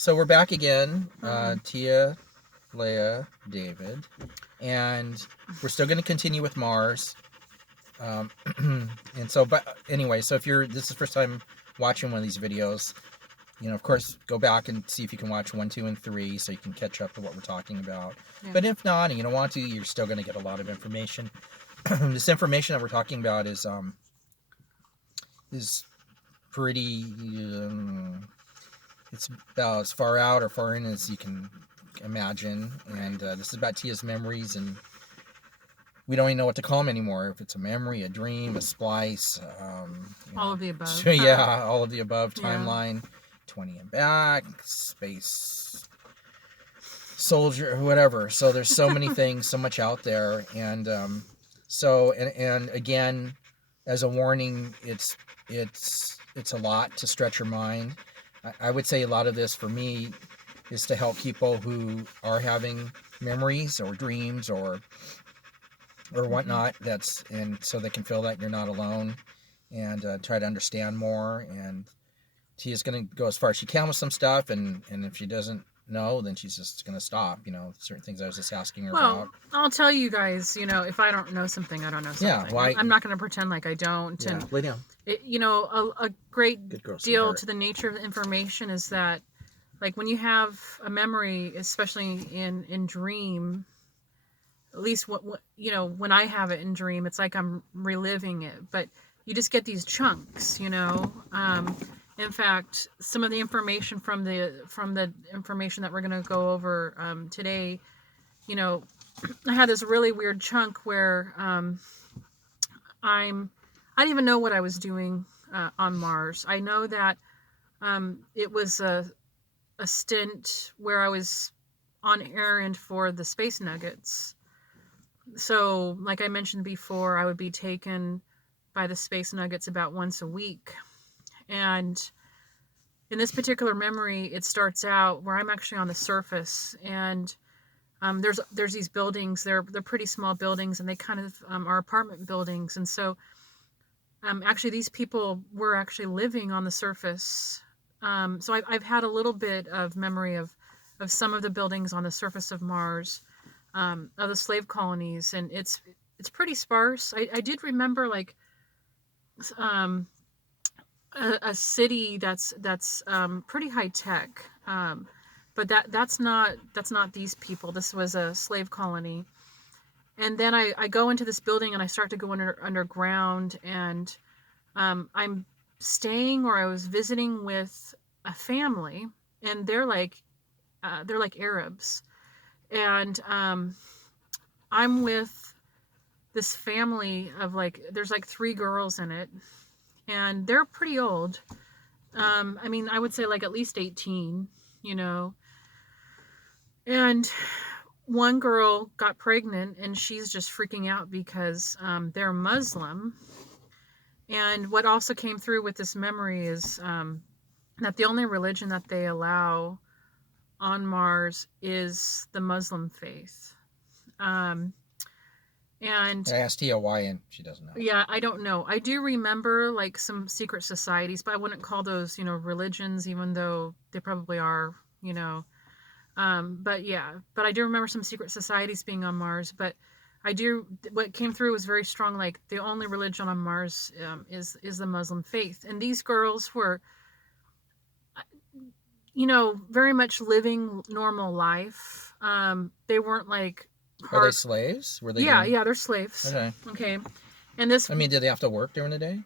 So we're back again, Tia, Leia, David, and we're still going to continue with Mars. And so, but anyway, so if this is the first time watching one of these videos, of course, go back and see if you can watch 1, 2, and 3 so you can catch up to what we're talking about. Yeah. But if not, and you don't want to, you're still going to get a lot of information. This information that we're talking about is pretty. It's about as far out or far in as you can imagine, and this is about Tia's memories, and we don't even know what to call them anymore. If it's a memory, a dream, a splice, all of the above. So, yeah, all of the above. Timeline, 20 and back, space, soldier, whatever. So there's so many things, so much out there, and and again, as a warning, it's a lot to stretch your mind. I would say a lot of this for me is to help people who are having memories or dreams or whatnot. And so they can feel that you're not alone, and try to understand more. And Tia's going to go as far as she can with some stuff, and if she doesn't know, then she's just going to stop. Certain things I was just asking her about. Well, I'll tell you guys. if I don't know something, I don't know something. Yeah, well, I'm not going to pretend like I don't. Yeah, lay down. A great deal to the nature of the information is that, like, when you have a memory, especially in dream, at least when I have it in dream, it's like I'm reliving it, but you just get these chunks. In fact, some of the information from the information that we're going to go over today, I had this really weird chunk where I didn't even know what I was doing on Mars. I know that it was a stint where I was on errand for the space nuggets. So, like I mentioned before, I would be taken by the space nuggets about once a week. And in this particular memory, it starts out where I'm actually on the surface, and there's these buildings. They're pretty small buildings, and they kind of are apartment buildings. And so actually these people were actually living on the surface. So I've had a little bit of memory of some of the buildings on the surface of Mars, of the slave colonies, and it's pretty sparse. I did remember like a city that's pretty high tech, but that's not these people. This was a slave colony. And then I go into this building and I start to go underground, and I'm staying, or I was visiting with a family, and they're like Arabs, and I'm with this family of there's 3 girls in it, and they're pretty old. I would say at least 18, and one girl got pregnant, and she's just freaking out because they're Muslim. And what also came through with this memory is that the only religion that they allow on Mars is the Muslim faith. And I asked Tia why, and she doesn't know. Yeah, I don't know. I do remember some secret societies, but I wouldn't call those religions, even though they probably are. But I do remember some secret societies being on Mars. But what came through was very strong. The only religion on Mars is the Muslim faith, and these girls were, very much living normal life. They weren't Are they slaves? Were they? Yeah, they're slaves. Okay. And this. Did they have to work during the day?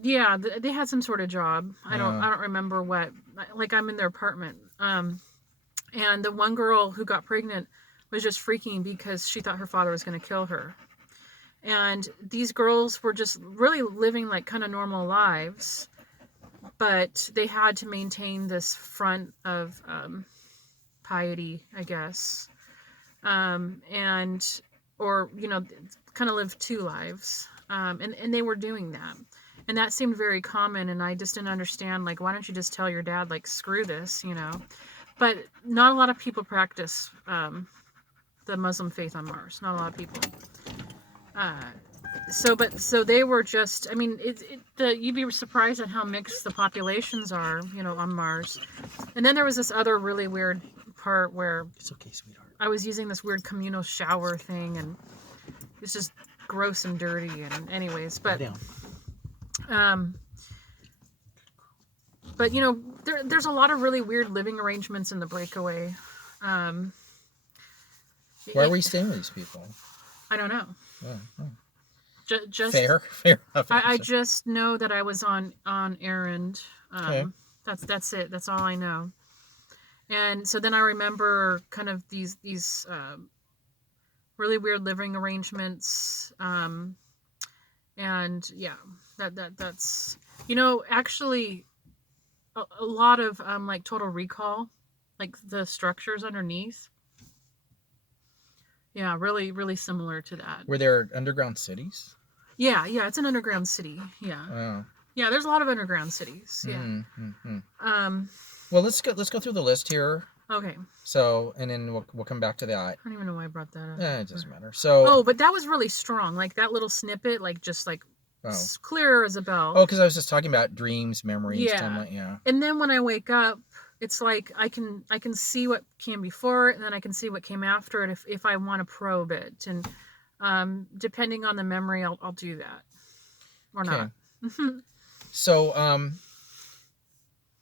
Yeah, they had some sort of job. I don't remember what. I'm in their apartment. And the one girl who got pregnant was just freaking because she thought her father was going to kill her. And these girls were just really living kind of normal lives, but they had to maintain this front of piety, I guess, kind of live 2 lives, and they were doing that. And that seemed very common, and I just didn't understand, why don't you just tell your dad, screw this, But not a lot of people practice the Muslim faith on Mars. Not a lot of people. so they were just, I mean, you'd be surprised at how mixed the populations are, on Mars. And then there was this other really weird part where it's okay, sweetheart. I was using this weird communal shower thing, and it's just gross and dirty. And anyways, but there's a lot of really weird living arrangements in the breakaway. Why are we staying with these people? I don't know. Oh. Just fair. I just know that I was on errand. Okay. That's it. That's all I know. And so then I remember kind of these really weird living arrangements. And yeah, that's actually a lot of like Total Recall, like the structures underneath. Yeah, really, really similar to that. Were there underground cities? Yeah, it's an underground city. Yeah. Oh. Yeah, there's a lot of underground cities. Yeah. Well, let's go through the list here. Okay. So, and then we'll come back to that. I don't even know why I brought that up. It doesn't matter. So. Oh, but that was really strong. Like that little snippet, clear as a bell. Oh, because I was just talking about dreams, memories. Yeah. Yeah. And then when I wake up, it's like I can see what came before it, and then I can see what came after it if I want to probe it. And depending on the memory, I'll do that or not. So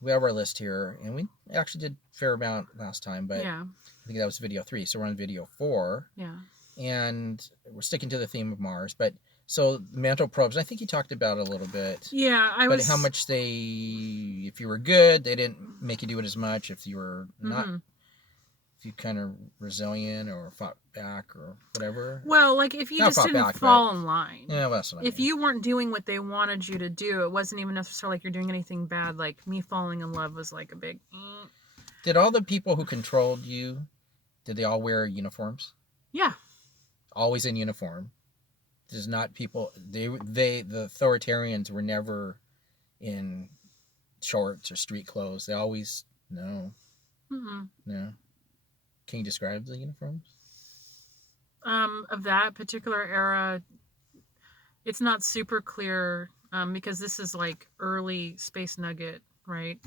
we have our list here, and we actually did a fair amount last time, but I think that was video 3. So we're on video 4. Yeah. And we're sticking to the theme of Mars, but. So mental probes, I think you talked about it a little bit. Yeah, But how much if you were good, they didn't make you do it as much. If you were not, if you kind of resilient or fought back or whatever. Well, like if you just didn't fall in line. Yeah, well, that's what I mean. If you weren't doing what they wanted you to do, it wasn't even necessarily like you're doing anything bad. Like me falling in love was like a big. Did all the people who controlled you, did they all wear uniforms? Yeah. Always in uniform. There's not people. The authoritarians were never in shorts or street clothes. They always no. No. Can you describe the uniforms? Of that particular era, it's not super clear because this is like early Space Nugget, right?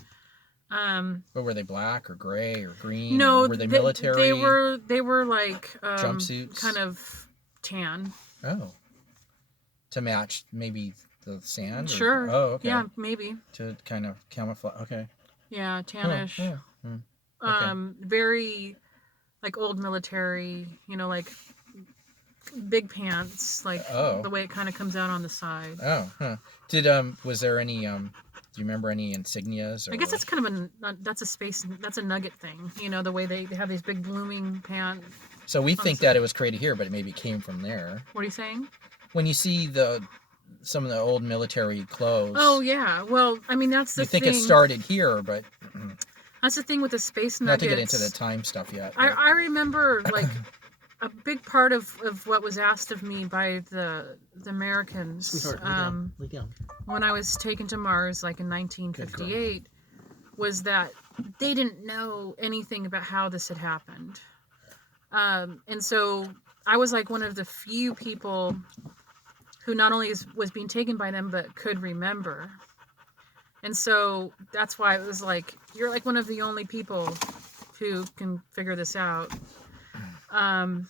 But were they black or gray or green? No, or were they military? They were like jumpsuits, kind of tan. Oh. To match maybe the sand? Sure. Oh, okay. Yeah, maybe. To kind of camouflage. Okay. Yeah, tannish. Oh, yeah. Okay. Very like old military, like big pants, like the way it kind of comes out on the side. Oh, huh. Was there any, do you remember any insignias? Or... I guess that's kind of that's a Nugget thing, the way they have these big blooming pants. So we think that it was created here, but it maybe came from there. What are you saying? When you see some of the old military clothes. Oh yeah, well, I mean that's the thing. You think it started here, but that's the thing with the Space Nuggets. Not to get into the time stuff yet. But... I remember like a big part of what was asked of me by the Americans. Sweetheart, lay down. When I was taken to Mars, like in 1958, was that they didn't know anything about how this had happened, and so I was like one of the few people who not only was being taken by them, but could remember. And so that's why it was like, you're like one of the only people who can figure this out. And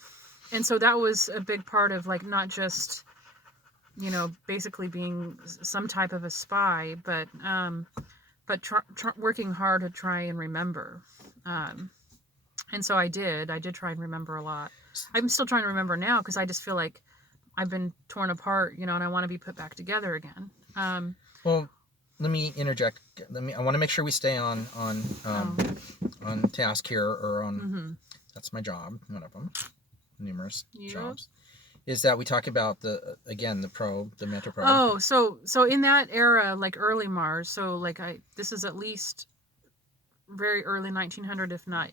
so that was a big part of like, not just, basically being some type of a spy, but working hard to try and remember. And so I did try and remember a lot. I'm still trying to remember now because I just feel like I've been torn apart, and I want to be put back together again. Well, let me interject. I want to make sure we stay on task here, or on. That's my job. One of them, numerous jobs, is that we talk about the mental probe. Oh, so in that era, like early Mars. So like this is at least very early 1900, if not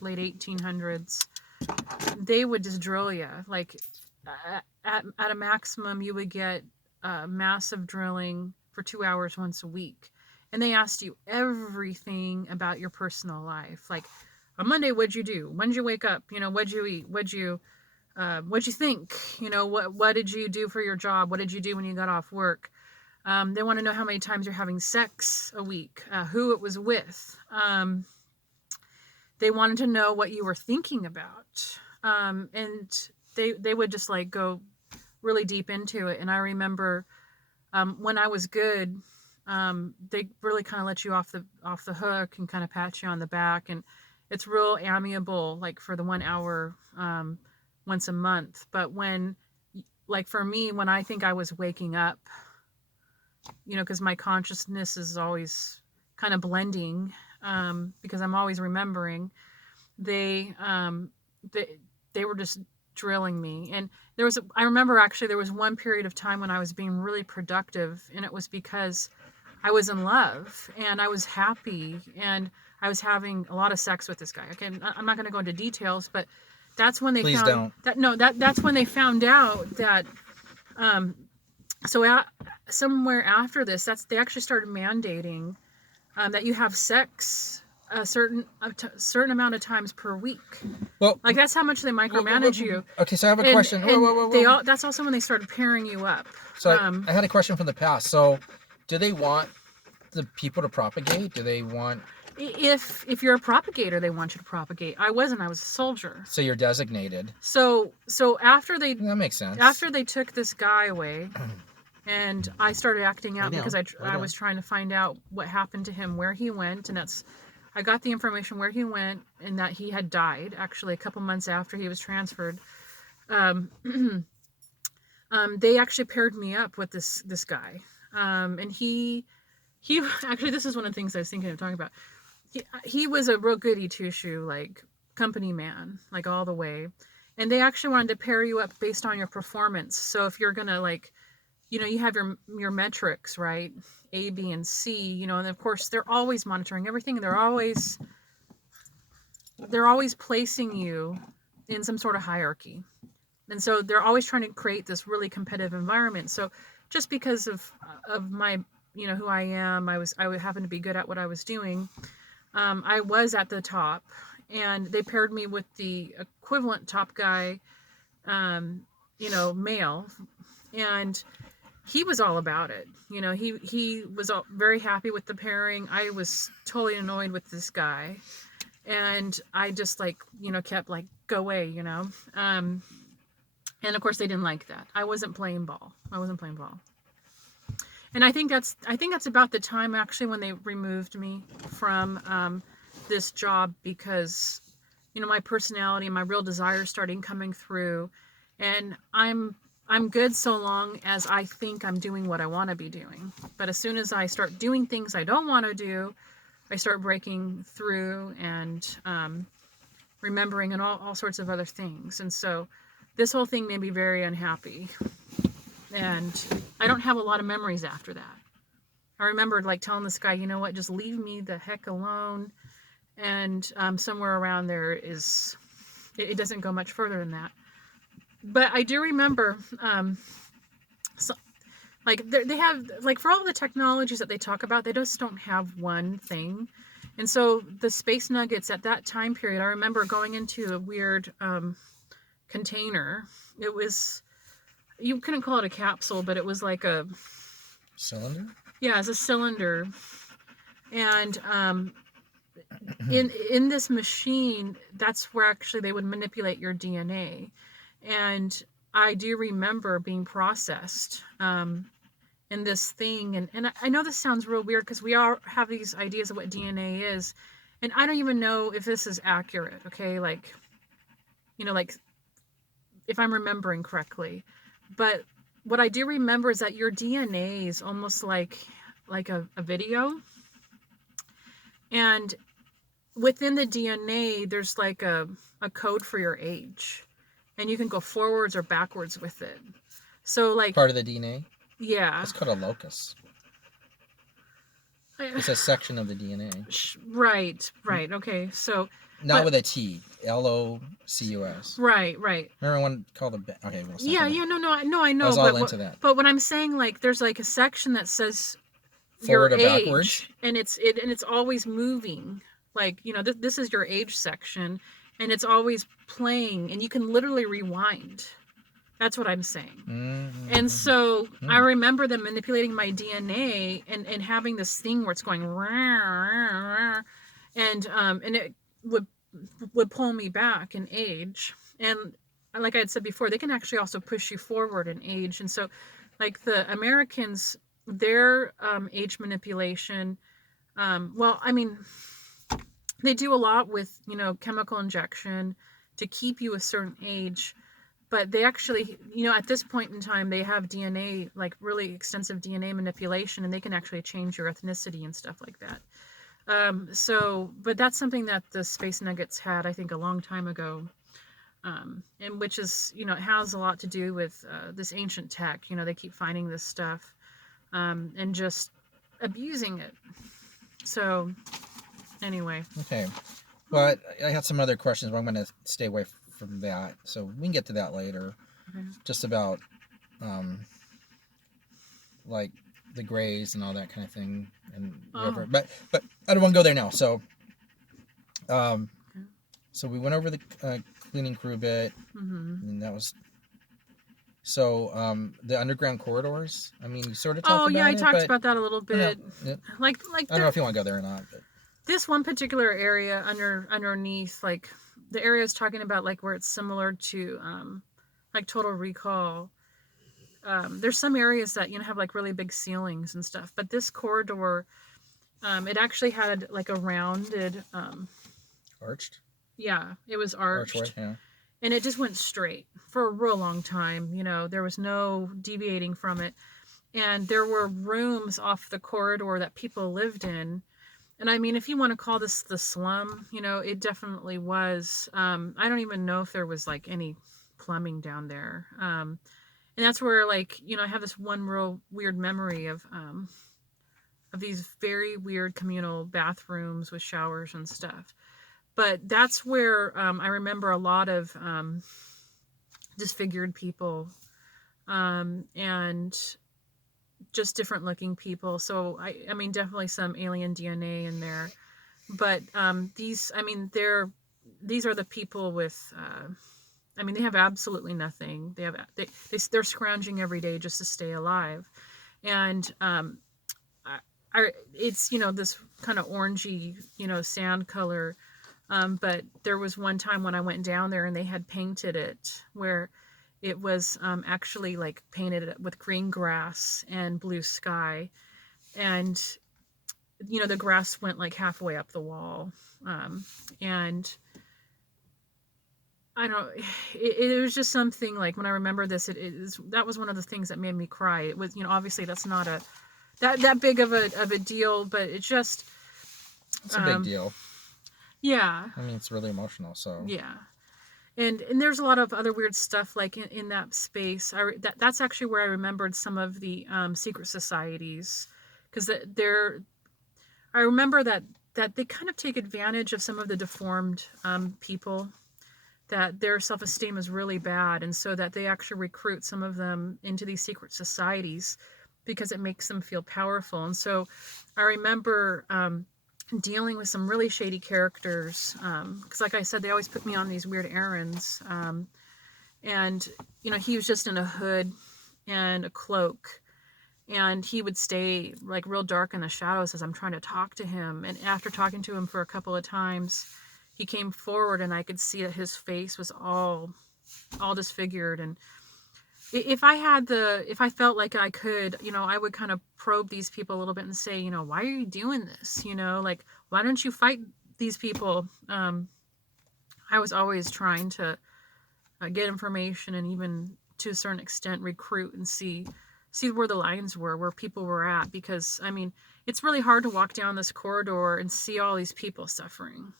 late 1800s. They would just drill you like. At a maximum, you would get massive drilling for 2 hours once a week. And they asked you everything about your personal life. Like, on Monday, what'd you do? When did you wake up? What'd you eat? What'd you what'd you think? What did you do for your job? What did you do when you got off work? They want to know how many times you're having sex a week, who it was with. They wanted to know what you were thinking about. And they would just like go really deep into it. And I remember when I was good, they really kind of let you off the hook and kind of pat you on the back. And it's real amiable, like for the 1 hour once a month. But when, like for me, when I think I was waking up, because my consciousness is always kind of blending, because I'm always remembering, they were just drilling me. And I remember actually there was one period of time when I was being really productive, and it was because I was in love and I was happy and I was having a lot of sex with this guy. Okay, I'm not going to go into details, but that's when they Please found don't. that's when they found out that somewhere after this, they actually started mandating that you have sex a certain amount of times per week. Well, like that's how much they micromanage you. Okay, so I have a question. Whoa. That's also when they started pairing you up. So I had a question from the past. So, do they want the people to propagate? Do they want? If you're a propagator, they want you to propagate. I wasn't. I was a soldier. So you're designated. So after that makes sense. After they took this guy away, and I started acting out because I was trying to find out what happened to him, where he went, and I got the information where he went and that he had died actually a couple months after he was transferred. They actually paired me up with this guy, and he actually, this is one of the things I was thinking of talking about. He was a real goody two shoe, like company man, like all the way. And they actually wanted to pair you up based on your performance. So if you're gonna you have your metrics, right? A, B, and C, and of course they're always monitoring everything. They're always placing you in some sort of hierarchy. And so they're always trying to create this really competitive environment. So just because of my, who I am, I happened to be good at what I was doing. I was at the top, and they paired me with the equivalent top guy, male, and he was all about it. He was very happy with the pairing. I was totally annoyed with this guy, and I just kept go away, and of course they didn't like that. I wasn't playing ball. And I think that's about the time actually when they removed me from this job, because my personality and my real desires started coming through, and I'm good so long as I think I'm doing what I want to be doing. But as soon as I start doing things I don't want to do, I start breaking through and remembering and all sorts of other things. And so this whole thing made me very unhappy. And I don't have a lot of memories after that. I remember telling this guy, you know what, just leave me the heck alone. And somewhere around there it doesn't go much further than that. But I do remember, they have, for all the technologies that they talk about, they just don't have one thing. And so the space nuggets at that time period, I remember going into a weird container. It was, you couldn't call it a capsule, but it was like a cylinder. Yeah, it's a cylinder, and in this machine, that's where actually they would manipulate your DNA, and I do remember being processed in this thing, and I know this sounds real weird because we all have these ideas of what DNA is, and I don't even know if this is accurate. Okay, if I'm remembering correctly. But what I do remember is that your DNA is almost like a video. And within the DNA, there's a code for your age. And you can go forwards or backwards with it. So part of the DNA? Yeah. It's called a locus. It's a section of the DNA. Right. Okay. So not with a T. LOCUS. Right. Remember one called okay. Well, yeah. No. I know. I was all into that. But what I'm saying, there's a section that says forward your or age, backwards, and it's always moving. This is your age section, and it's always playing, and you can literally rewind. That's what I'm saying. Mm-hmm. And so I remember them manipulating my DNA and having this thing where it's going and it would pull me back in age. And like I had said before, they can actually also push you forward in age. And so like the Americans, their age manipulation, well, I mean, they do a lot with, you know, chemical injection to keep you a certain age. But they actually, you know, at this point in time, they have DNA, like really extensive DNA manipulation, and they can actually change your ethnicity and stuff like that. But that's something that the Space Nuggets had, I think, a long time ago. And which is, you know, it has a lot to do with this ancient tech. You know, they keep finding this stuff and just abusing it. So, anyway. Okay. Well, I had some other questions, but I'm going to stay away from that. So we can get to that later. Okay. Just about, like, the Greys and all that kind of thing, and whatever. But I don't want to go there now. So, so we went over the cleaning crew bit, and that was. So, the underground corridors. I mean, you sort of talked about it. I talked about that a little bit. Like I don't know if you want to go there or not. But. This one particular area underneath, like the area is talking about, like where it's similar to, like Total Recall. There's some areas that, you know, have like really big ceilings and stuff, but this corridor, it actually had like a rounded, arched. Yeah, it was arched. Archway, yeah. And it just went straight for a real long time. You know, there was no deviating from it, and there were rooms off the corridor that people lived in. And I mean, if you want to call this the slum, you know, it definitely was. I don't even know if there was like any plumbing down there. And that's where, like, you know, I have this one real weird memory of these very weird communal bathrooms with showers and stuff. But that's where I remember a lot of disfigured people and just different looking people. So I mean, definitely some alien DNA in there. But these are the people with. I mean, they have absolutely nothing. They're scrounging every day just to stay alive, and it's, you know, this kind of orangey, you know, sand color. But there was one time when I went down there and they had painted it where it was actually like painted with green grass and blue sky. And, you know, the grass went like halfway up the wall. And I don't, it was just something like, when I remember this, that was one of the things that made me cry. It was, you know, obviously that's not that big of a deal, but it's just. It's a big deal. Yeah. I mean, it's really emotional, so. Yeah. And there's a lot of other weird stuff like in that space. That's actually where I remembered some of the secret societies, because I remember that they kind of take advantage of some of the deformed people, that their self-esteem is really bad, and so that they actually recruit some of them into these secret societies because it makes them feel powerful. And so I remember dealing with some really shady characters, because like I said, they always put me on these weird errands, and you know, he was just in a hood and a cloak, and he would stay like real dark in the shadows as I'm trying to talk to him. And after talking to him for a couple of times, he came forward and I could see that his face was all disfigured. And if I felt like I could, you know, I would kind of probe these people a little bit and say, you know, why are you doing this? You know, like, why don't you fight these people? I was always trying to get information, and even to a certain extent recruit and see where the lines were, where people were at. Because, I mean, it's really hard to walk down this corridor and see all these people suffering.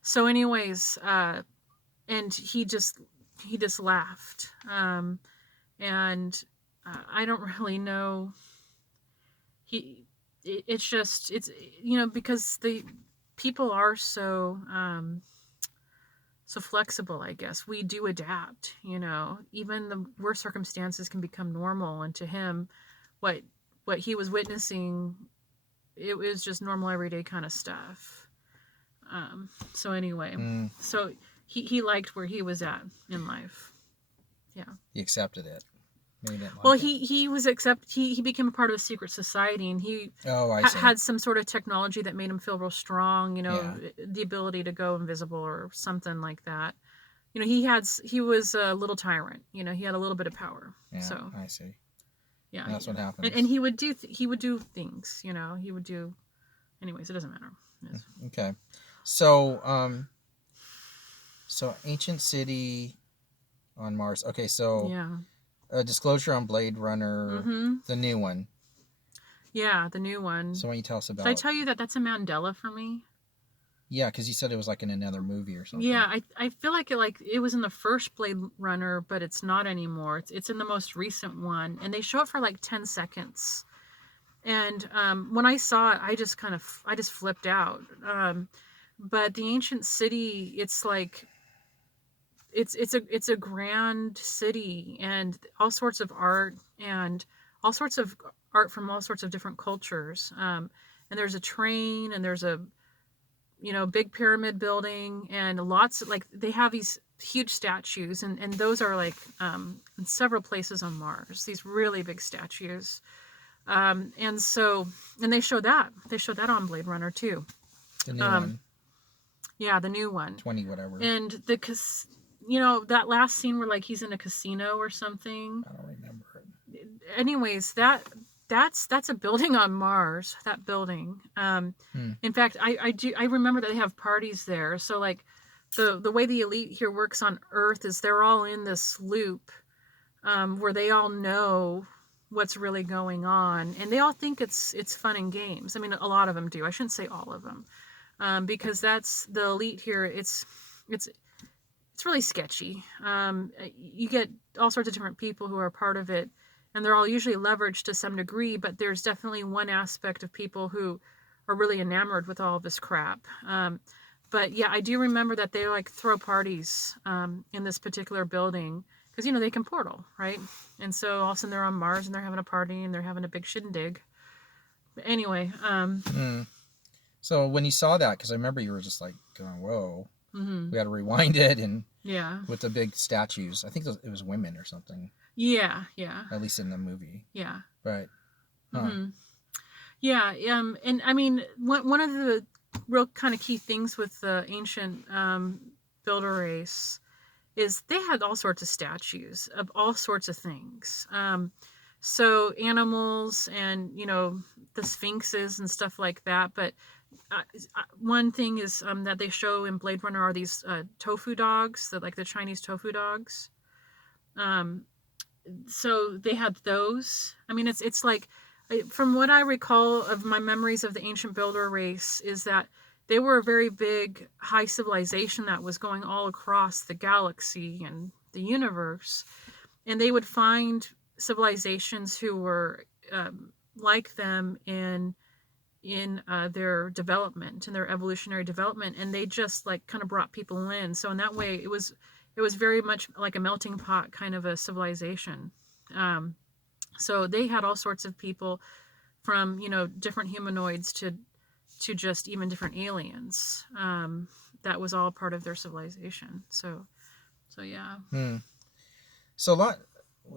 So anyways, and he just laughed. And I don't really know. It's you know, because the people are so flexible, I guess. We do adapt, you know. Even the worst circumstances can become normal, and to him, what he was witnessing, it was just normal everyday kind of stuff. So anyway, so he liked where he was at in life. Yeah. He accepted it. Maybe didn't like well, it. he became a part of a secret society, and he had some sort of technology that made him feel real strong. The ability to go invisible or something like that. He was a little tyrant. He had a little bit of power. Yeah, so I see. Yeah, that's what happens. And he would do things. He would do. Anyways, it doesn't matter. Okay, so ancient city on Mars. Okay, so a disclosure on Blade Runner, the new one. Yeah, the new one. So why don't you tell us about? Did I tell you that that's a Mandela for me? Yeah, because you said it was like in another movie or something. Yeah, I feel like it was in the first Blade Runner, but it's not anymore. It's in the most recent one, and they show it for like 10 seconds. And when I saw it, I just flipped out. But the ancient city, it's like it's a grand city, and all sorts of art from all sorts of different cultures. And there's a train, and there's a big pyramid building, and they have these huge statues, and those are like in several places on Mars, these really big statues. And they show that on Blade Runner too. The new one. Yeah, the new one. 20 whatever. And that last scene where like he's in a casino or something. I don't remember it. Anyways, that's a building on Mars. That building. In fact, I remember that they have parties there. So like the way the elite here works on Earth is they're all in this loop where they all know what's really going on, and they all think it's fun and games. I mean, a lot of them do. I shouldn't say all of them, because that's the elite here. It's really sketchy. You get all sorts of different people who are part of it, and they're all usually leveraged to some degree, but there's definitely one aspect of people who are really enamored with all this crap. But yeah, I do remember that they like throw parties in this particular building, because they can portal, right? And so all of a sudden they're on Mars and they're having a party and they're having a big shindig. But anyway, so when you saw that, because I remember you were just like going, "Whoa!" We had to rewind it, and with the big statues. I think it was women or something. Yeah. At least in the movie. Yeah. But. Yeah. And I mean, one of the real kind of key things with the ancient builder race is they had all sorts of statues of all sorts of things. So animals and, the sphinxes and stuff like that. But one thing is that they show in Blade Runner are these tofu dogs, the Chinese tofu dogs. So they had those. I mean, it's like, from what I recall of my memories of the ancient builder race, is that they were a very big, high civilization that was going all across the galaxy and the universe. And they would find civilizations who were like them in their development, in their evolutionary development. And they just like kind of brought people in. So in that way, it was very much like a melting pot kind of a civilization. So they had all sorts of people from, different humanoids to just even different aliens. That was all part of their civilization. So yeah. So a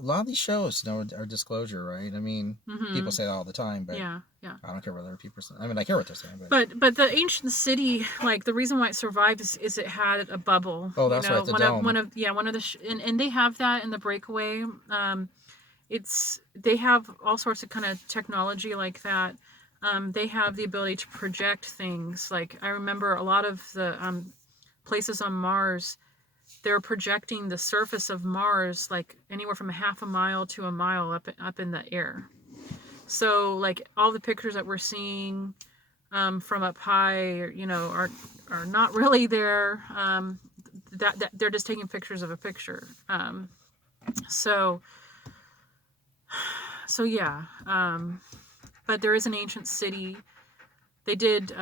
lot of these shows are disclosure, right? I mean, people say that all the time, but yeah. I don't care what other people say. I mean, I hear what they're saying, but the ancient city, like the reason why it survived is it had a bubble. Oh, that's right, the dome. One of the and they have that in the Breakaway. They have all sorts of kind of technology like that. They have the ability to project things. Like I remember a lot of the places on Mars, they're projecting the surface of Mars like anywhere from a half a mile to a mile up in the air. So like all the pictures that we're seeing from up high, are not really there. That they're just taking pictures of a picture. So yeah. But there is an ancient city. They did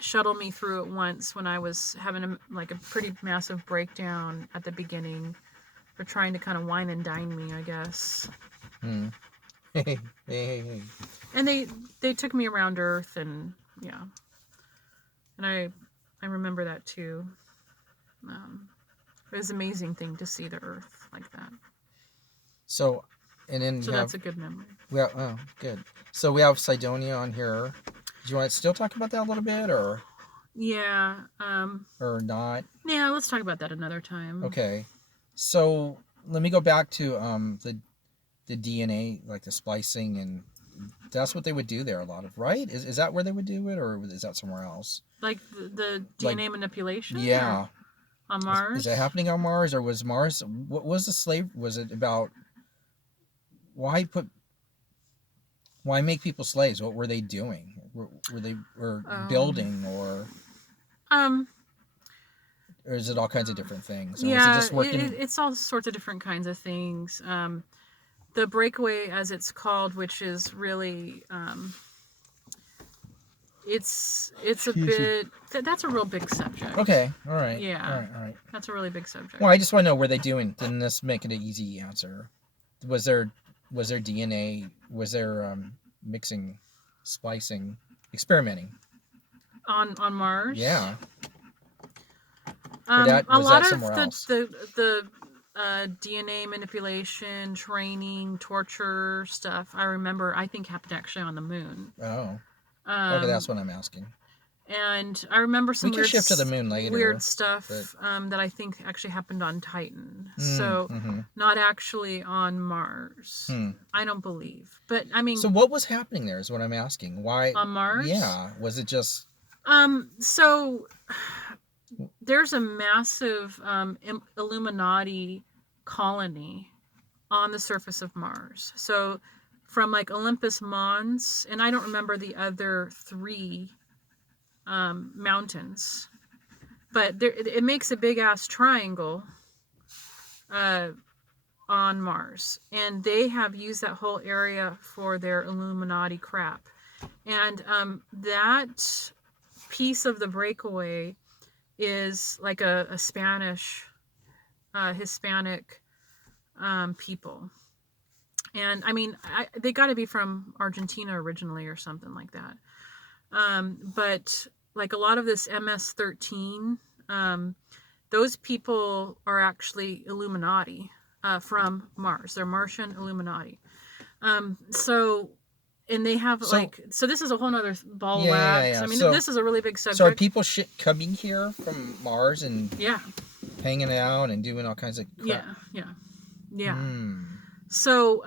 shuttle me through it once when I was having a pretty massive breakdown at the beginning. For trying to kind of wine and dine me, I guess. Hey. And they took me around Earth, and yeah. And I remember that too. It was an amazing thing to see the Earth like that. So, and then that's a good memory. Oh, good. So we have Cydonia on here. Do you want to still talk about that a little bit, or? Yeah. Or not? Yeah, let's talk about that another time. Okay. So let me go back to the DNA, like the splicing, and that's what they would do there a lot of, right? Is that where they would do it, or is that somewhere else? Like the DNA manipulation? Yeah. On Mars? Is that happening on Mars, or was Mars? What was the slave? Was it about why make people slaves? What were they doing? Were they building or is it all kinds of different things? Or yeah, was it just working? It's all sorts of different kinds of things. The breakaway, as it's called, which is really it's a bit that's a real big subject. Okay, all right. Yeah, all right. That's a really big subject. Well, I just want to know, were they doing? Didn't this make it an easy answer? Was there DNA? Was there mixing, splicing, experimenting on Mars? Yeah. A lot of the DNA manipulation, training, torture stuff, I think happened actually on the moon. Oh. Okay, that's what I'm asking. And I remember some weird, shift to the moon later, weird stuff that I think actually happened on Titan. Not actually on Mars. I don't believe. But I mean... So what was happening there is what I'm asking. Why... On Mars? Yeah. Was it just... So there's a massive Illuminati colony on the surface of Mars. So from like Olympus Mons, and I don't remember the other 3 mountains, but it makes a big ass triangle on Mars, and they have used that whole area for their Illuminati crap. And that piece of the breakaway is like a Spanish, Hispanic people. And I mean, they got to be from Argentina originally or something like that. But like a lot of this MS-13, those people are actually Illuminati from Mars. They're Martian Illuminati. And they have so this is a whole nother ball of wax. Yeah. I mean, this is a really big subject. So are people coming here from Mars and hanging out and doing all kinds of crap? Yeah. So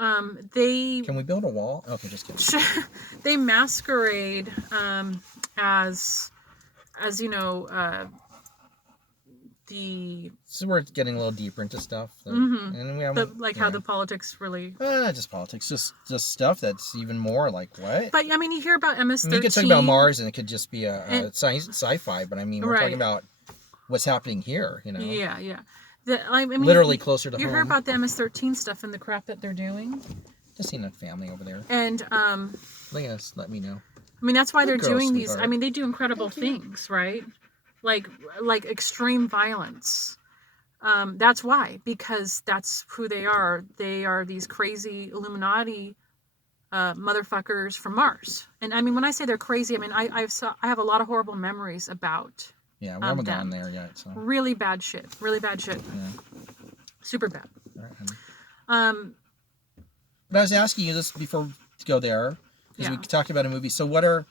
they... Can we build a wall? Okay, just kidding. They masquerade as you know, So we're getting a little deeper into stuff. And we have, how the politics really... just politics. Just stuff that's even more like, what? But, I mean, you hear about MS-13... You could talk about Mars and it could just be a sci-fi, but I mean, we're talking about what's happening here, you know? Yeah. I mean, literally closer to home. You heard about the MS-13 stuff and the crap that they're doing? Just seen a family over there. And, let me know. I mean, that's why they're doing these... I mean, they do incredible things, right? Like extreme violence. That's why, because that's who they are. They are these crazy Illuminati motherfuckers from Mars. And I mean, when I say they're crazy, I mean I have a lot of horrible memories about. Yeah, we haven't gone there yet. So. Really bad shit. Yeah. Super bad. All right, but I was asking you this before to go there, because we talked about a movie. So what are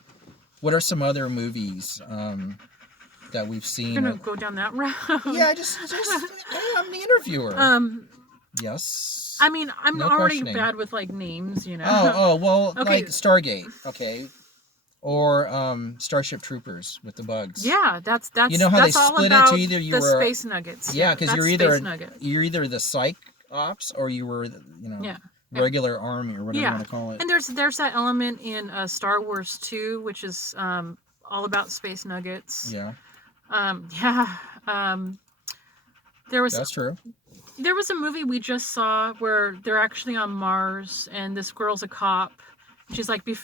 some other movies that we've seen? You're gonna go down that route? Yeah, just I'm the interviewer. Yes. I mean, I'm already bad with like names, you know. Oh well, okay. Like Stargate, okay, or Starship Troopers with the bugs. Yeah, that's you know how they split it to either you were space nuggets. Yeah, because you're either the psych ops or you were regular army or whatever you want to call it. And there's that element in Star Wars 2, which is all about space nuggets. Yeah. That's true. There was a movie we just saw where they're actually on Mars, and this girl's a cop. She's like, be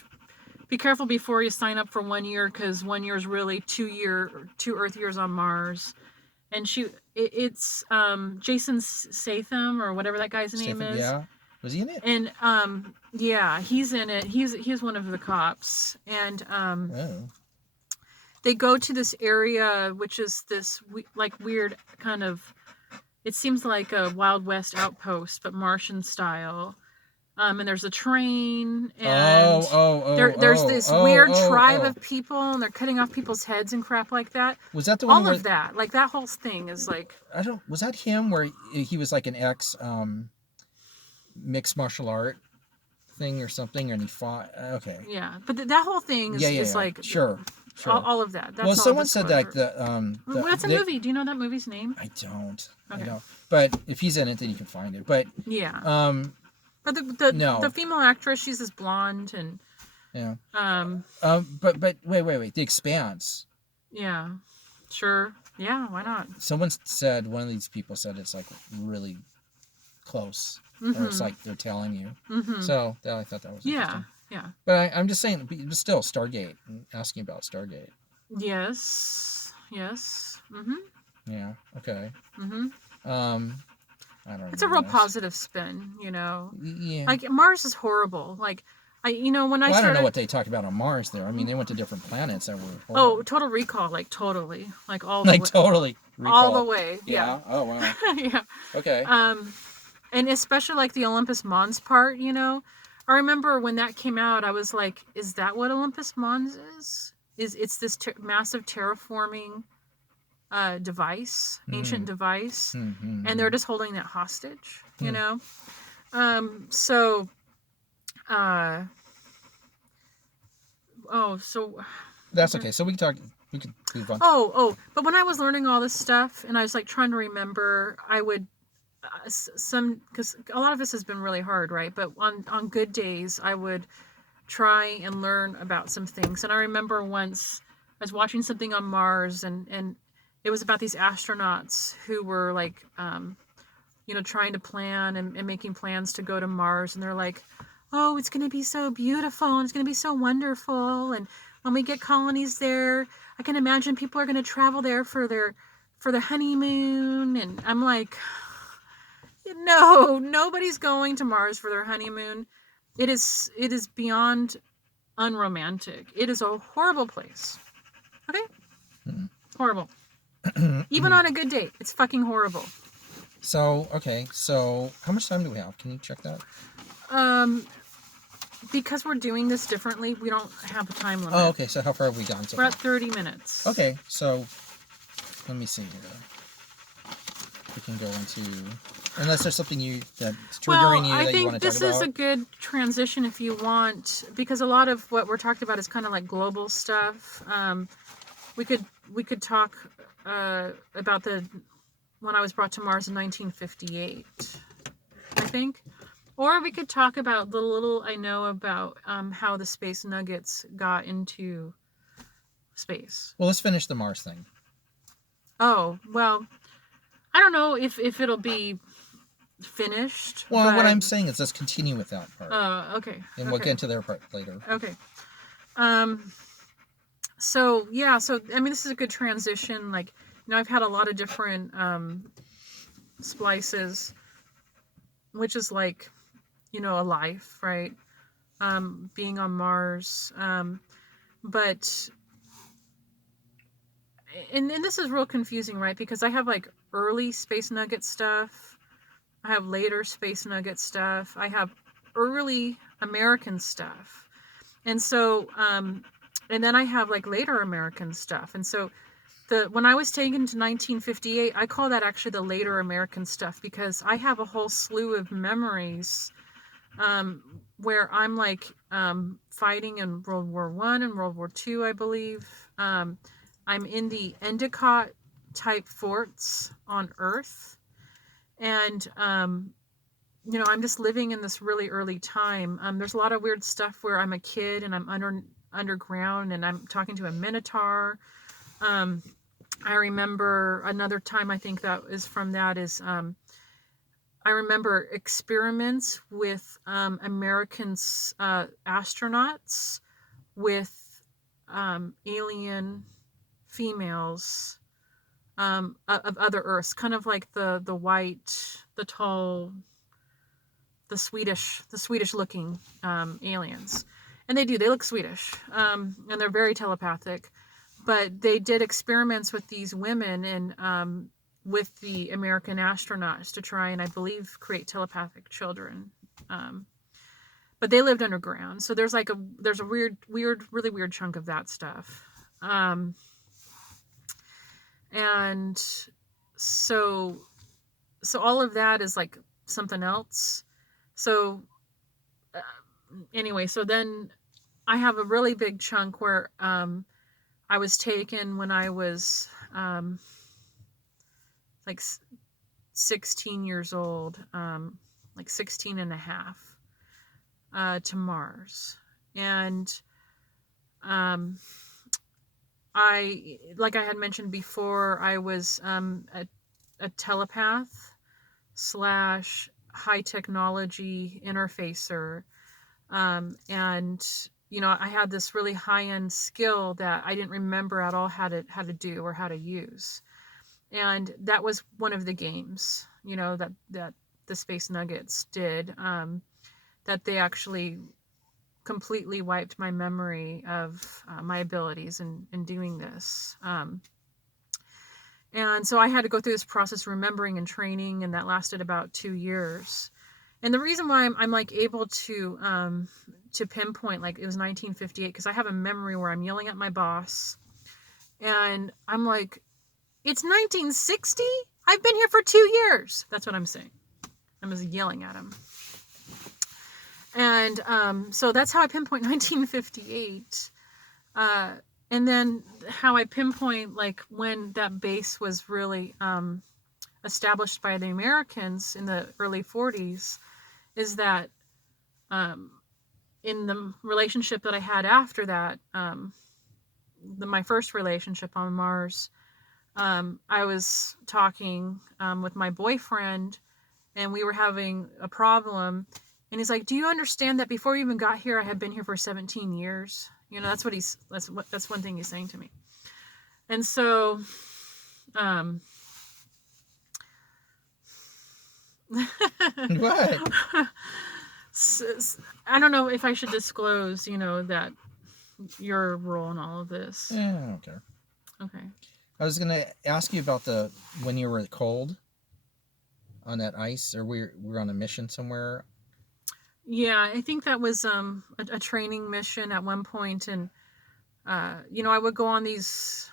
careful before you sign up for 1 year, because 1 year is really 2 Earth years on Mars. And it's Jason Statham or whatever that guy's name is. Yeah. Was he in it? And he's in it. He's one of the cops, and they go to this area, which is this like weird kind of, it seems like a Wild West outpost, but Martian style. And there's a train, and there's this weird tribe of people, and they're cutting off people's heads and crap like that. Was that the one? All of that, like that whole thing is like. Was that him where he was like an ex mixed martial art thing or something, and he fought? Okay. Yeah, but that whole thing is like sure. All of that. That's well, someone said that what's a movie? Do you know that movie's name? I don't. Okay. I don't. But if he's in it, then you can find it. But yeah. But the female actress, she's this blonde and. Yeah. But wait. The Expanse. Yeah. Sure. Yeah. Why not? One of these people said it's like really close, or it's like they're telling you. Mm-hmm. So I thought that was interesting. Yeah. But I'm just saying, but still, Stargate. I'm asking about Stargate. Yes. Mm-hmm. Yeah. Okay. Mm-hmm. I don't know. It's a real positive spin, you know. Yeah. Like Mars is horrible. Like when I started. I don't know what they talked about on Mars there. I mean, they went to different planets that were horrible. Oh, Total Recall, like totally, like all the way. Totally. Recall. All the way. Yeah. Oh wow. Yeah. Okay. And especially like the Olympus Mons part, you know. I remember when that came out, I was like, is that what Olympus Mons is? It's this massive terraforming device, ancient device, and they're just holding that hostage, you know? So that's okay. So we can move on. But when I was learning all this stuff and I was like trying to remember, I would because a lot of this has been really hard, right? But on good days, I would try and learn about some things. And I remember once I was watching something on Mars, and it was about these astronauts who were like, trying to plan and making plans to go to Mars. And they're like, oh, it's going to be so beautiful and it's going to be so wonderful. And when we get colonies there, I can imagine people are going to travel there for their honeymoon. And I'm like, no, nobody's going to Mars for their honeymoon. It is beyond unromantic. It is a horrible place. Okay? Horrible. Even on a good day, it's fucking horrible. So, okay. So, how much time do we have? Can you check that? Because we're doing this differently, we don't have a time limit. Oh, okay. So, how far have we gone so far? We're at 30 minutes. Okay. So, let me see here. We can go into... Unless there's something that's triggering you that you want to talk about. I think this is a good transition if you want, because a lot of what we're talking about is kind of like global stuff. We could talk about when I was brought to Mars in 1958, I think. Or we could talk about the little I know about how the space nuggets got into space. Well, let's finish the Mars thing. Oh, well, I don't know if it'll be finished. Well, what I'm saying is let's continue with that part. Okay. And we'll get into their part later. Okay. So I mean, this is a good transition. Like, I've had a lot of different splices, which is like, a life, right? Being on Mars. But and this is real confusing, right? Because I have like early Space Nugget stuff. I have later Space Nugget stuff. I have early American stuff. And so, and then I have like later American stuff. And so when I was taken to 1958, I call that actually the later American stuff, because I have a whole slew of memories where I'm like fighting in World War I and World War II, I believe. I'm in the Endicott type forts on Earth. And, I'm just living in this really early time. There's a lot of weird stuff where I'm a kid and I'm underground and I'm talking to a Minotaur. I remember another time, I think that is from that is, I remember experiments with American astronauts with alien females of other Earths, kind of like the white, the tall, the Swedish looking aliens. And they look Swedish, and they're very telepathic. but they did experiments with these women and with the American astronauts to try and, I believe, create telepathic children. But they lived underground, so there's a really weird chunk of that stuff. And so all of that is like something else. So anyway, so then I have a really big chunk where I was taken when I was like 16 years old, like 16 and a half, to Mars. And like I had mentioned before, I was a telepath / high technology interfacer. And I had this really high-end skill that I didn't remember at all how to do or how to use. And that was one of the games, that the Space Nuggets did, that they actually completely wiped my memory of my abilities in doing this. And so I had to go through this process remembering and training, and that lasted about 2 years. And the reason why I'm like able to pinpoint, like, it was 1958, because I have a memory where I'm yelling at my boss and I'm like, it's 1960? I've been here for 2 years. That's what I'm saying. I was yelling at him. And so that's how I pinpoint 1958. And then how I pinpoint, like, when that base was really established by the Americans in the early 40s, is that in the relationship that I had after that, my first relationship on Mars, I was talking with my boyfriend, and we were having a problem. And he's like, "Do you understand that before you even got here, I had been here for 17 years?" That's one thing he's saying to me. And so, What? I don't know if I should disclose, that your role in all of this. Yeah, I don't care. Okay. I was gonna ask you about when you were cold on that ice, or we were on a mission somewhere. Yeah, I think that was a training mission at one point, and I would go on these,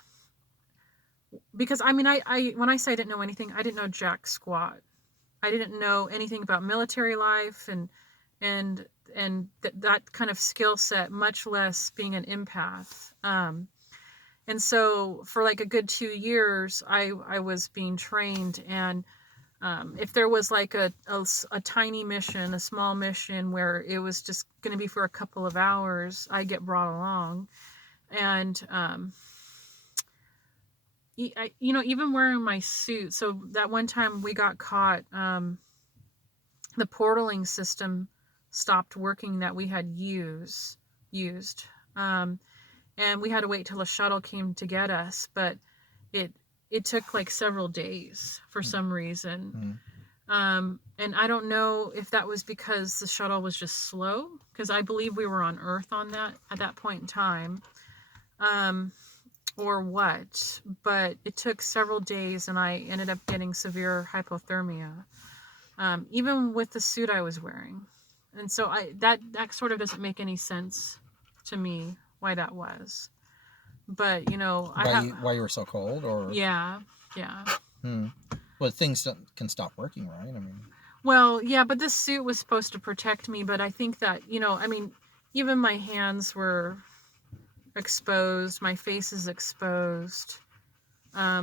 because I mean, I when I say I didn't know anything, I didn't know jack squat. I didn't know anything about military life and that kind of skill set, much less being an empath. And so for like a good 2 years, I was being trained, and if there was like a tiny mission, a small mission where it was just going to be for a couple of hours, I get brought along. And even wearing my suit. So that one time we got caught, the portaling system stopped working that we had used. And we had to wait till a shuttle came to get us, but it took like several days for some reason. And I don't know if that was because the shuttle was just slow, because I believe we were on Earth at that point in time, or what, but it took several days, and I ended up getting severe hypothermia, even with the suit I was wearing. And so that sort of doesn't make any sense to me why that was. But why you were so cold, or yeah. Well, things can stop working, right? I mean, well, yeah, but this suit was supposed to protect me, but I think that even my hands were exposed, my face is exposed. I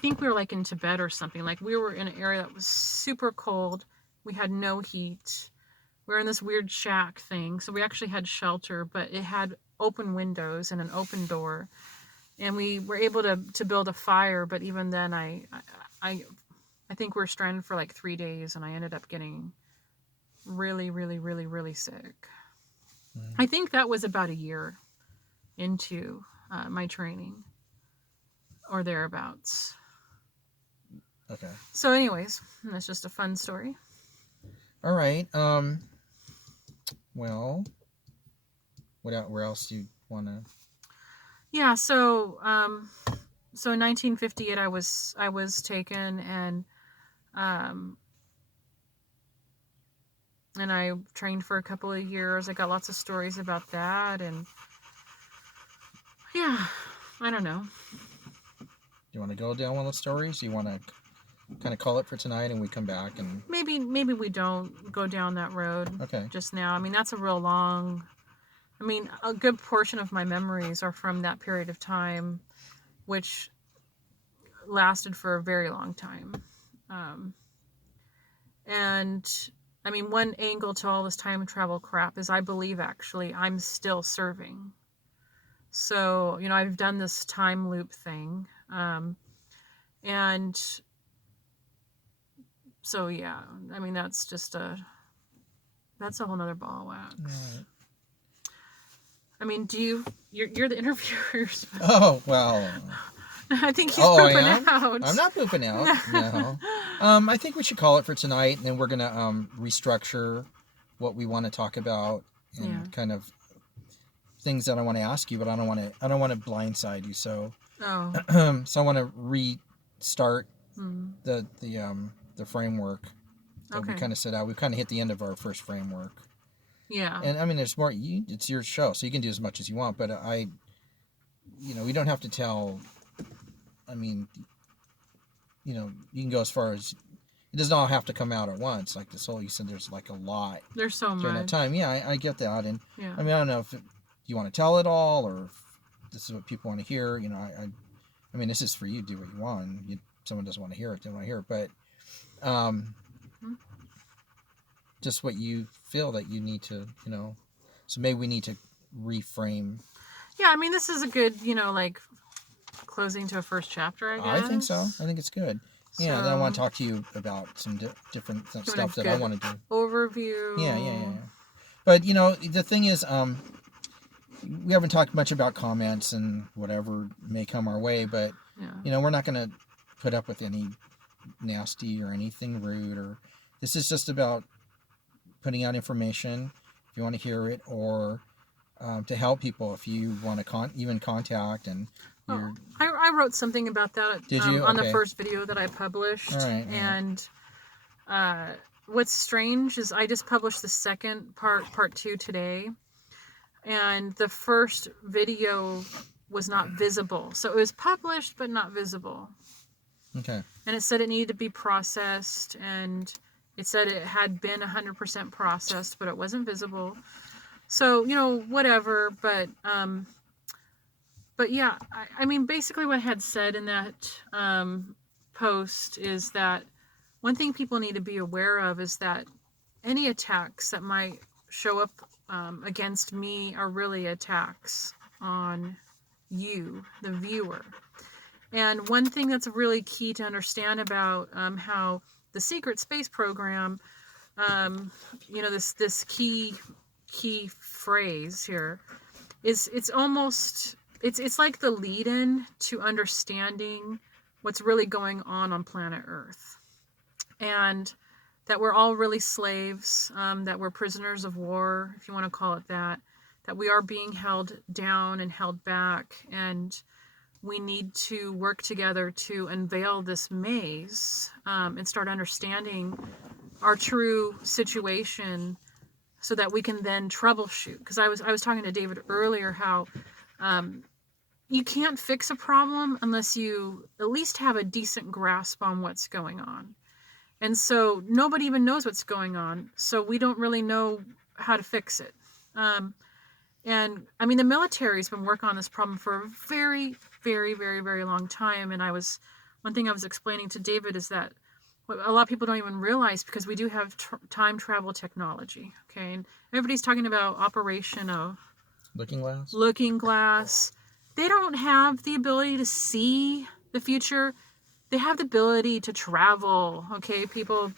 think we were like in Tibet or something. Like, we were in an area that was super cold. We had no heat. We were in this weird shack thing, so we actually had shelter, but it had open windows and an open door, and we were able to build a fire. But even then, I think we were stranded for like 3 days, and I ended up getting really, really, really, really sick. I think that was about a year into my training, or thereabouts. Okay. So anyways, that's just a fun story. All right. Well, where else do you want to? Yeah, so so in 1958 I was taken, um and I trained for a couple of years. I got lots of stories about that, and yeah, I don't know. You want to go down one of the stories? You want to kind of call it for tonight and we come back and Maybe we don't go down that road just now. I mean, that's a real long, I mean, a good portion of my memories are from that period of time, which lasted for a very long time. And I mean, one angle to all this time travel crap is I believe actually I'm still serving. So, you know, I've done this time loop thing. And so, yeah, I mean, that's a whole nother ball of wax. Right. I mean, you're the interviewers. Oh, well. I think he's pooping out. I'm not pooping out. No. I think we should call it for tonight, and then we're going to restructure what we want to talk about and kind of things that I want to ask you, but I don't want to blindside you. So, so I want to restart the framework that we kind of set out. We kind of hit the end of our first framework. Yeah. And I mean, there's more. It's your show, so you can do as much as you want. But we don't have to tell. I mean, you can go as far as it doesn't all have to come out at once. Like this whole, you said there's like a lot. There's so much during that time. Yeah, I get that, and I mean, I don't know if you want to tell it all or if this is what people want to hear. I mean, this is for you. Do what you want. Someone doesn't want to hear it, they don't want to hear it. But just what you feel that you need to, So maybe we need to reframe. Yeah, I mean, this is a good, like closing to a first chapter, I guess. I think so. I think it's good. Yeah, then I want to talk to you about some different stuff that I want to do. Overview. Yeah. But, the thing is, we haven't talked much about comments and whatever may come our way, but, we're not going to put up with any nasty or anything rude. This is just about putting out information if you want to hear it, or to help people if you want to even contact. And I wrote something about that. Did you? On the first video that I published. All right. And what's strange is I just published the second part 2 today, and the first video was not visible. So it was published but not visible. Okay. And it said it needed to be processed, and it said it had been 100% processed, but it wasn't visible. So, whatever. But yeah, I mean, basically what I had said in that post is that one thing people need to be aware of is that any attacks that might show up against me are really attacks on you, the viewer. And one thing that's really key to understand about how the secret space program, this key phrase here is it's like the lead-in to understanding what's really going on planet Earth, and that we're all really slaves, that we're prisoners of war, if you want to call it that we are being held down and held back, and we need to work together to unveil this maze and start understanding our true situation so that we can then troubleshoot. Because I was talking to David earlier how you can't fix a problem unless you at least have a decent grasp on what's going on. And so nobody even knows what's going on, so we don't really know how to fix it. And I mean, the military's been working on this problem for a very, very, very, very long time. And one thing I was explaining to David is that what a lot of people don't even realize, because we do have time travel technology. Okay. And everybody's talking about Operation Looking Glass. They don't have the ability to see the future. They have the ability to travel. Okay, people.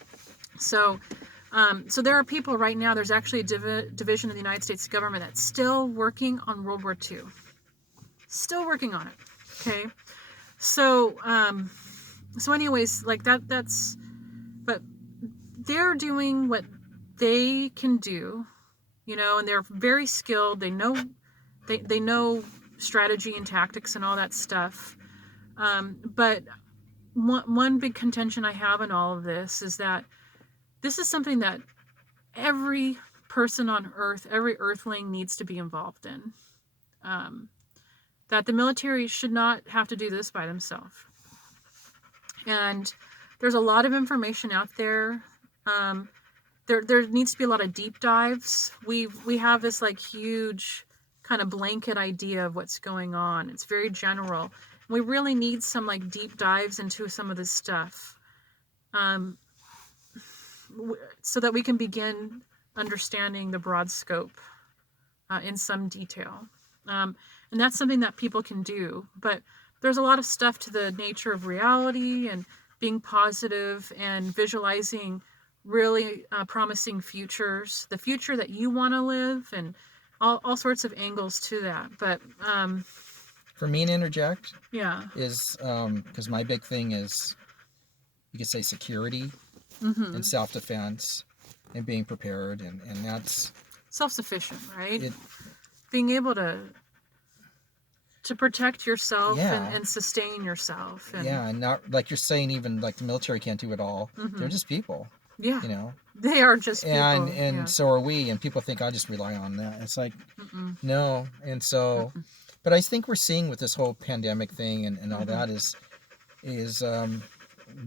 So there are people right now, there's actually a division of the United States government that's still working on World War II. Still working on it. Okay. So anyways, like but they're doing what they can do, and they're very skilled. They know strategy and tactics and all that stuff. But one big contention I have in all of this is that this is something that every person on Earth, every Earthling needs to be involved in. That the military should not have to do this by themselves. And there's a lot of information out there. There needs to be a lot of deep dives. We have this like huge kind of blanket idea of what's going on. It's very general. We really need some like deep dives into some of this stuff, so that we can begin understanding the broad scope in some detail. And that's something that people can do. But there's a lot of stuff to the nature of reality and being positive and visualizing really promising futures, the future that you want to live, and all sorts of angles to that. But for me to interject, yeah, is because my big thing is, you could say, security and self-defense and being prepared, and that's self-sufficient, right? Being able to protect yourself and sustain yourself. And, and not, like you're saying, even like the military can't do it all. They're just people. Yeah. You know? They are just people. And so are we, and people think I just rely on that. It's like, no. And so, but I think we're seeing with this whole pandemic thing and all that is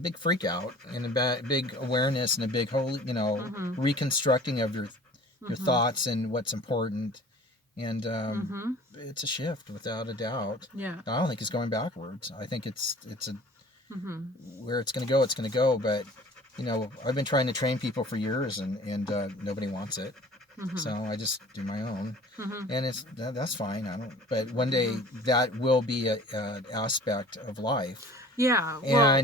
big freak out and a big awareness and a big whole, reconstructing of your thoughts and what's important. And it's a shift without a doubt. Yeah. I don't think it's going backwards. I think it's where it's going to go. But, I've been trying to train people for years and nobody wants it. So I just do my own, and that's fine. But one day that will be an aspect of life. Yeah. And